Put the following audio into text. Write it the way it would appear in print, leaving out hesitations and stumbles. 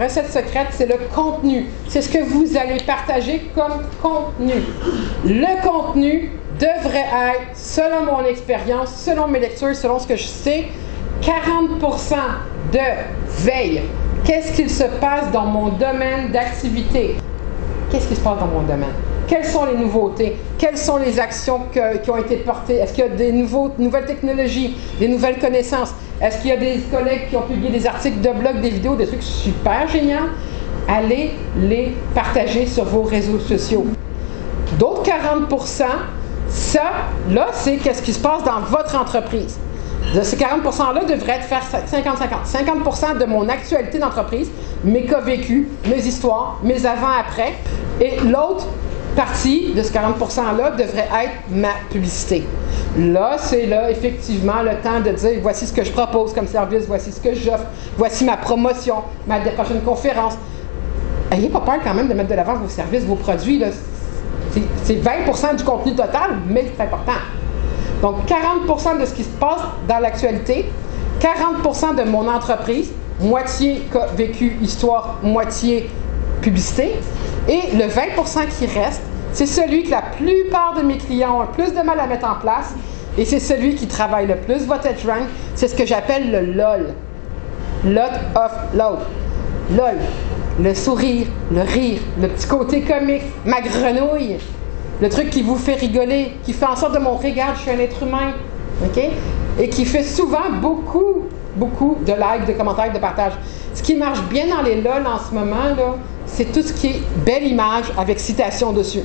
Recette secrète, c'est le contenu. C'est ce que vous allez partager comme contenu. Le contenu devrait être, selon mon expérience, selon mes lectures, selon ce que je sais, 40% de veille. Qu'est-ce qu'il se passe dans mon domaine d'activité? Qu'est-ce qui se passe dans mon domaine? Quelles sont les nouveautés? Quelles sont les actions qui ont été portées? Est-ce qu'il y a des nouvelles technologies, des nouvelles connaissances? Est-ce qu'il y a des collègues qui ont publié des articles de blog, des vidéos, des trucs super géniaux? Allez les partager sur vos réseaux sociaux. D'autres 40%, ça, là, c'est qu'est-ce qui se passe dans votre entreprise. De ces 40%-là devrait être faire 50-50. 50% de mon actualité d'entreprise, mes cas vécus, mes histoires, mes avant-après. Et l'autre partie de ce 40%-là devrait être ma publicité. Là, c'est là, effectivement, le temps de dire voici ce que je propose comme service, voici ce que j'offre, voici ma promotion, ma prochaine conférence. Ayez pas peur quand même de mettre de l'avant vos services, vos produits. C'est 20% du contenu total, mais c'est important. Donc, 40% de ce qui se passe dans l'actualité, 40% de mon entreprise, moitié cas vécu, histoire, moitié publicité, et le 20% qui reste, c'est celui que la plupart de mes clients ont le plus de mal à mettre en place, et c'est celui qui travaille le plus votre rank, c'est ce que j'appelle le LOL. Lot of Load. LOL. Le sourire, le rire, le petit côté comique, ma grenouille. Le truc qui vous fait rigoler, qui fait en sorte de montrer, regarde, je suis un être humain, OK? Et qui fait souvent beaucoup de likes, de commentaires, de partages. Ce qui marche bien dans les LOL en ce moment, là, c'est tout ce qui est belle image avec citation dessus.